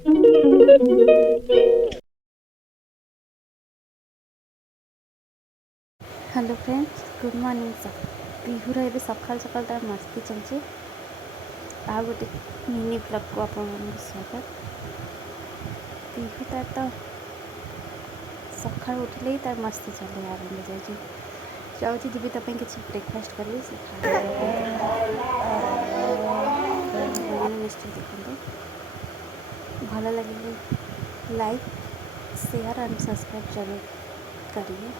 Hello friends, good morning. सब पिहुर ए सकाल सकाल तार मस्ती चलছে। आ गोटे मिनी ब्लॉग को आप स्वागत। पिहुटा तो सका उठिले ही तार मस्ती चले आरंभ हो जाऊँगी जीवी ताप किसी ब्रेकफास्ट करी निश्चय देखते भल लगे लाइक शेयर एंड सब्सक्राइब जरूर करिए।